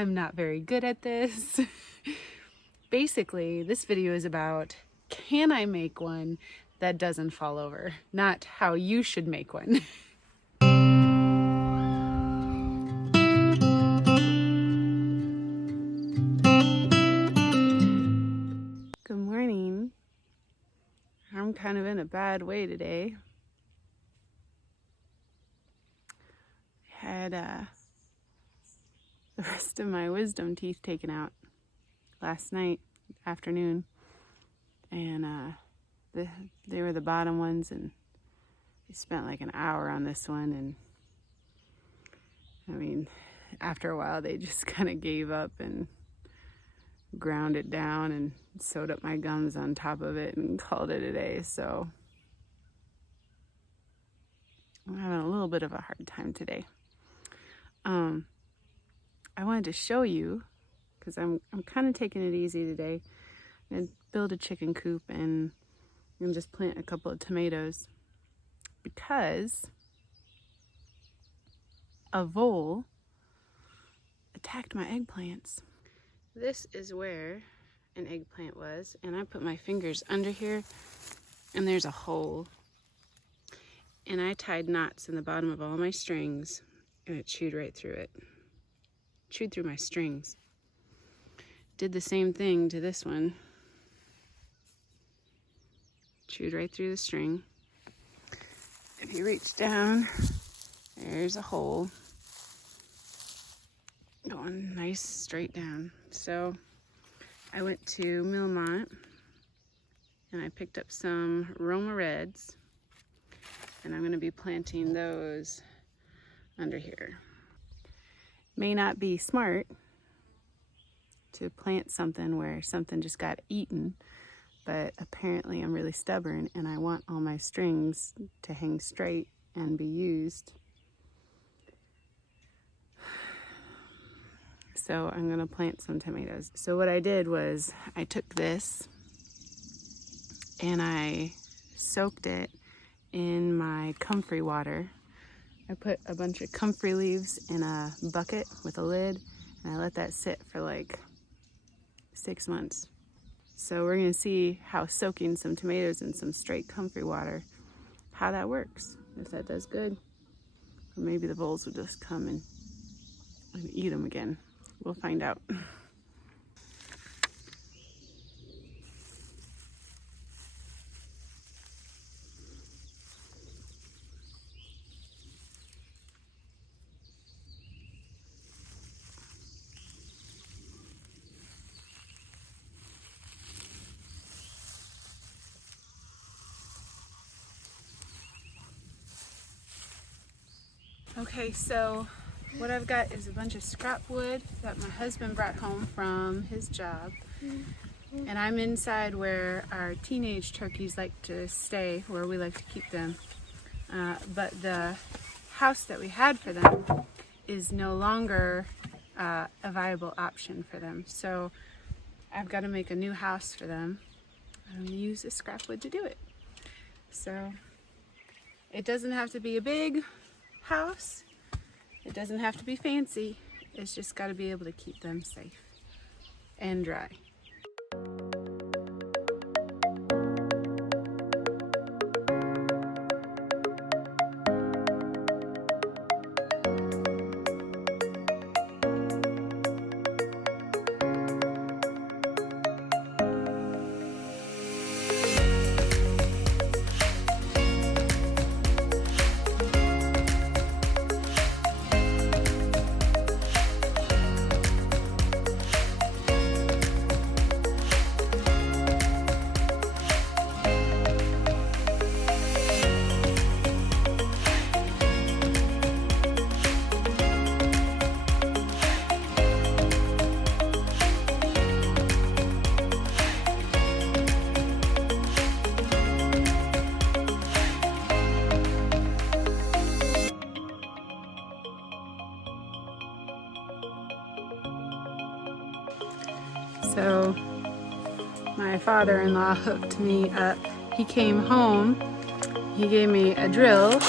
I'm not very good at this. Basically, this video is about, can I make one that doesn't fall over? Not how you should make one. Good morning. I'm kind of in a bad way today. Had the rest of my wisdom teeth taken out last night afternoon, and they were the bottom ones, and I spent like an hour on this one, and I mean, after a while they just kind of gave up and ground it down and sewed up my gums on top of it and called it a day. So I'm having a little bit of a hard time today. I wanted to show you, because I'm kind of taking it easy today, and build a chicken coop and just plant a couple of tomatoes, because a vole attacked my eggplants. This is where an eggplant was, and I put my fingers under here and there's a hole, and I tied knots in the bottom of all my strings, and it chewed right through it. Chewed through my strings. Did the same thing to this one. Chewed right through the string. If you reach down, there's a hole going nice straight down. So I went to Millmont and I picked up some Roma Reds, and I'm going to be planting those under here. May not be smart to plant something where something just got eaten, but apparently I'm really stubborn and I want all my strings to hang straight and be used. So I'm gonna plant some tomatoes. So what I did was I took this and I soaked it in my comfrey water. I put a bunch of comfrey leaves in a bucket with a lid, and I let that sit for like 6 months. So we're gonna see how soaking some tomatoes in some straight comfrey water, how that works, if that does good. Or maybe the voles will just come and eat them again. We'll find out. Okay, so what I've got is a bunch of scrap wood that my husband brought home from his job. And I'm inside where our teenage turkeys like to stay, where we like to keep them. But the house that we had for them is no longer a viable option for them. So I've got to make a new house for them and use the scrap wood to do it. So it doesn't have to be a big house. It doesn't have to be fancy. It's just got to be able to keep them safe and dry. So my father-in-law hooked me up. He came home, he gave me a drill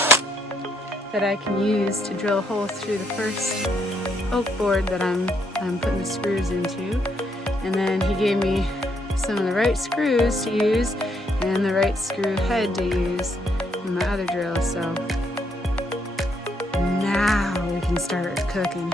that I can use to drill holes through the first oak board that I'm putting the screws into. And then he gave me some of the right screws to use and the right screw head to use in my other drill. So now we can start cooking.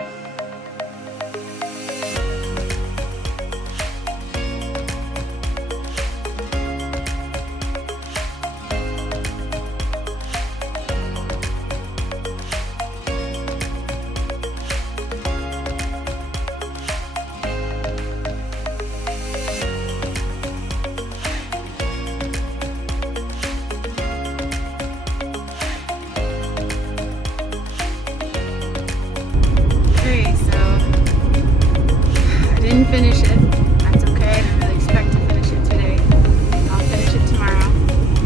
Finish it. That's okay. I didn't really expect to finish it today. I'll finish it tomorrow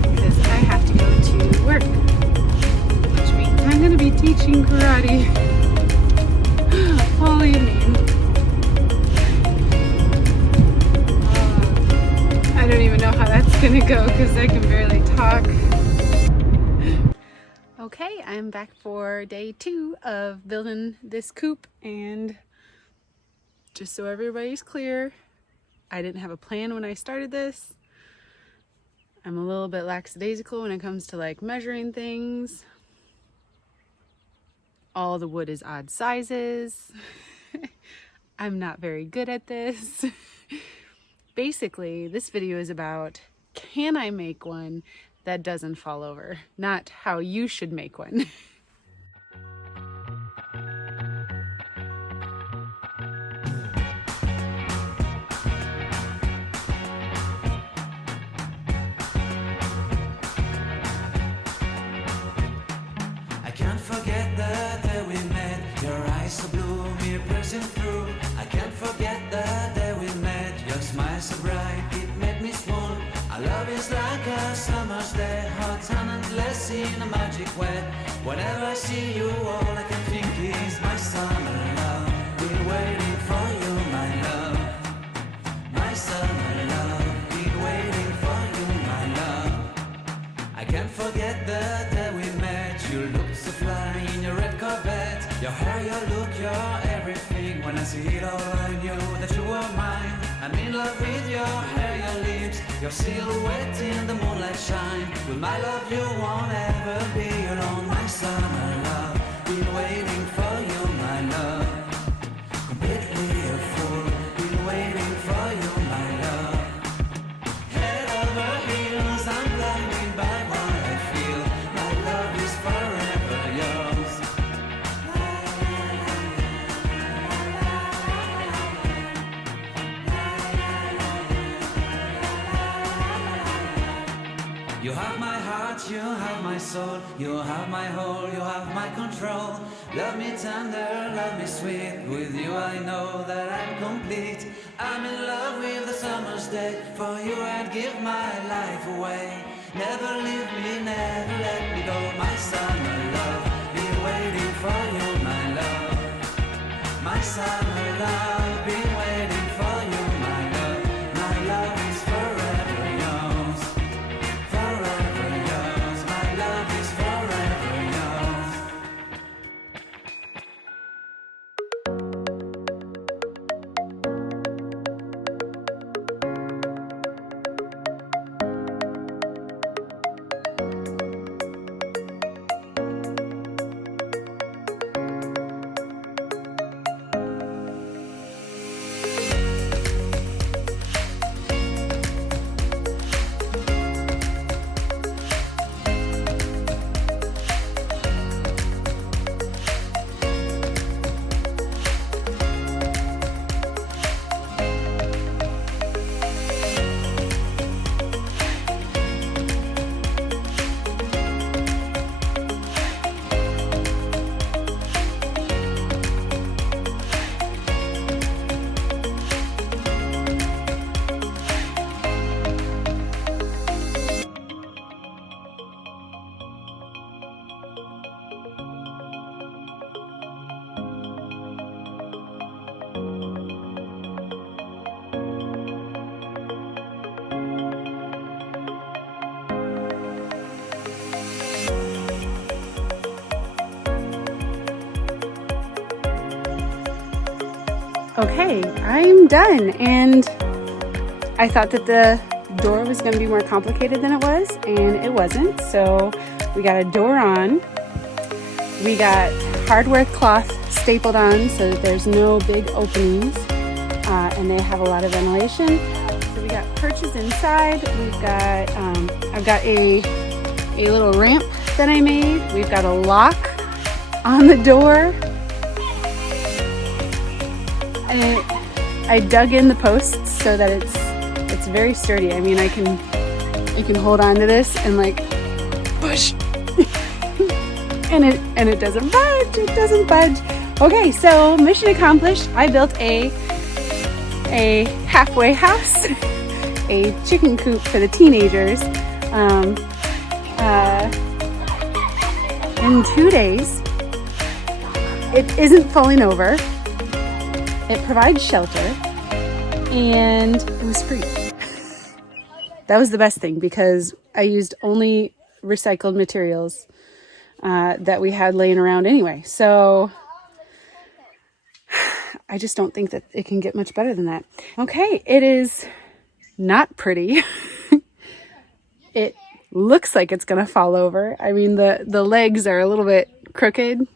because I have to go to work, which means I'm going to be teaching karate all evening. I don't even know how that's going to go because I can barely talk. Okay, I'm back for day 2 of building this coop, and just so everybody's clear, I didn't have a plan when I started this. I'm a little bit lackadaisical when it comes to like measuring things. All the wood is odd sizes. I'm not very good at this. Basically, this video is about, can I make one that doesn't fall over? Not how you should make one. I can't forget the day we met. Your eyes so blue, me piercing through. I can't forget the day we met. Your smile so bright, it made me swoon. Our love is like a summer's day, hot and endless in a magic way. Whenever I see you, all I can think is my summer love. Been waiting for you, my love. My summer love. Been waiting for you, my love. I can't forget the day we met. You look so fly in your red Corvette. Your hair, your look, your everything. When I see it all, I knew that you were mine. I'm in love with your hair, your lips, your silhouette in the moonlight shine. With my love, you won't ever be alone. My summer love, been waiting for you, my love. Completely a fool, been waiting for you, my love. Head over heels, I'm blinded by what I feel. My love is forever yours. You have my heart, you have my soul, you have my whole, you have my control. Love me tender, love me sweet. With you I know that I'm complete. I'm in love with the summer's day. For you I'd give my life away. Never leave me, never let me go. My summer love, been waiting for you, my love. My summer love, been waiting for you, my love. My love is forever yours. Forever yours. My love is forever yours. Okay, I'm done, and I thought that the door was going to be more complicated than it was, and it wasn't. So we got a door on, we got hardware cloth stapled on so that there's no big openings, and they have a lot of ventilation. So we got perches inside. We've got I've got a little ramp that I made. We've got a lock on the door, and I dug in the posts so that it's very sturdy. I mean, you can hold on to this and like push, and it doesn't budge. It doesn't budge. Okay, so mission accomplished. I built a halfway house, a chicken coop for the teenagers, in 2 days. It isn't falling over. It provides shelter, and it was free. That was the best thing because I used only recycled materials that we had laying around anyway. So I just don't think that it can get much better than that. Okay, it is not pretty. It looks like it's gonna fall over. I mean, the legs are a little bit crooked.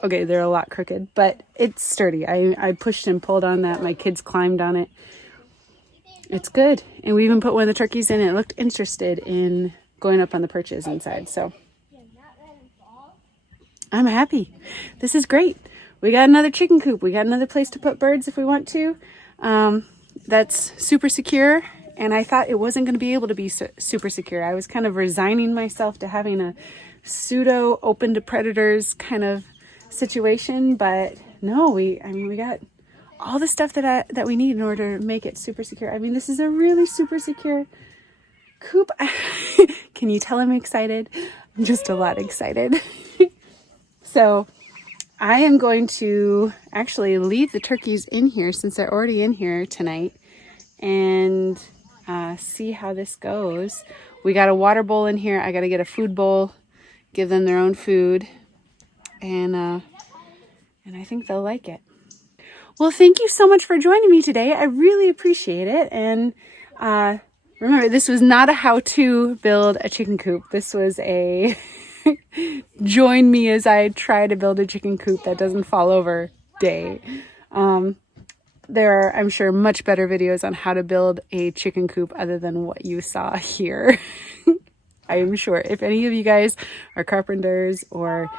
Okay, they're a lot crooked, but it's sturdy. I pushed and pulled on that. My kids climbed on it. It's good. And we even put one of the turkeys in. It looked interested in going up on the perches inside. So I'm happy. This is great. We got another chicken coop. We got another place to put birds if we want to. That's super secure. And I thought it wasn't going to be able to be super secure. I was kind of resigning myself to having a pseudo open to predators kind of situation, but no, we got all the stuff that we need in order to make it super secure. I mean, this is a really super secure coop. Can you tell I'm excited? I'm just a lot excited. So I am going to actually leave the turkeys in here since they're already in here tonight and see how this goes. We got a water bowl in here. I got to get a food bowl, give them their own food. And I think they'll like it. Well, thank you so much for joining me today. I really appreciate it. And remember, this was not a how-to build a chicken coop. This was a join me as I try to build a chicken coop that doesn't fall over day. There are, I'm sure, much better videos on how to build a chicken coop other than what you saw here. I am sure if any of you guys are carpenters or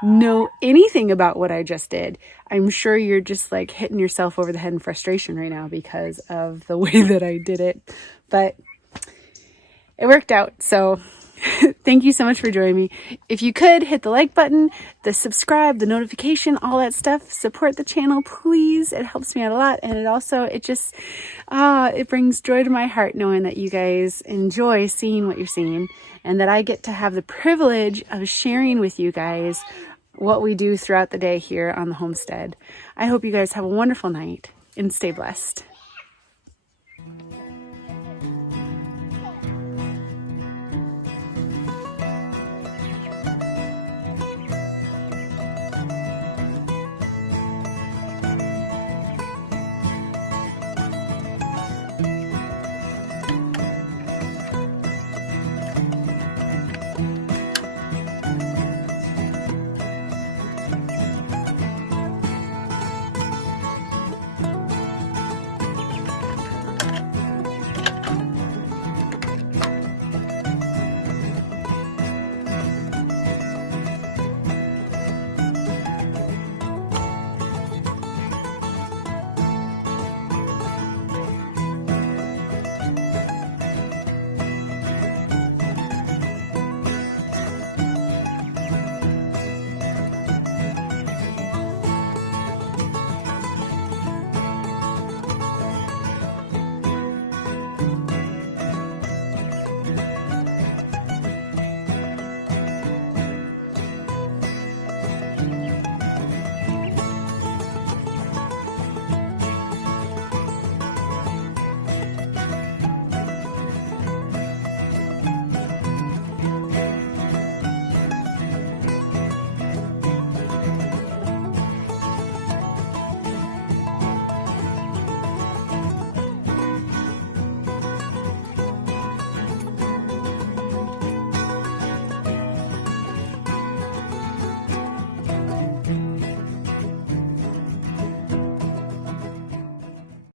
know anything about what I just did, I'm sure you're just like hitting yourself over the head in frustration right now because of the way that I did it, but it worked out. So thank you so much for joining me. If you could hit the like button, the subscribe, the notification, all that stuff, support the channel, please. It helps me out a lot. And it just it brings joy to my heart knowing that you guys enjoy seeing what you're seeing and that I get to have the privilege of sharing with you guys what we do throughout the day here on the homestead. I hope you guys have a wonderful night and stay blessed.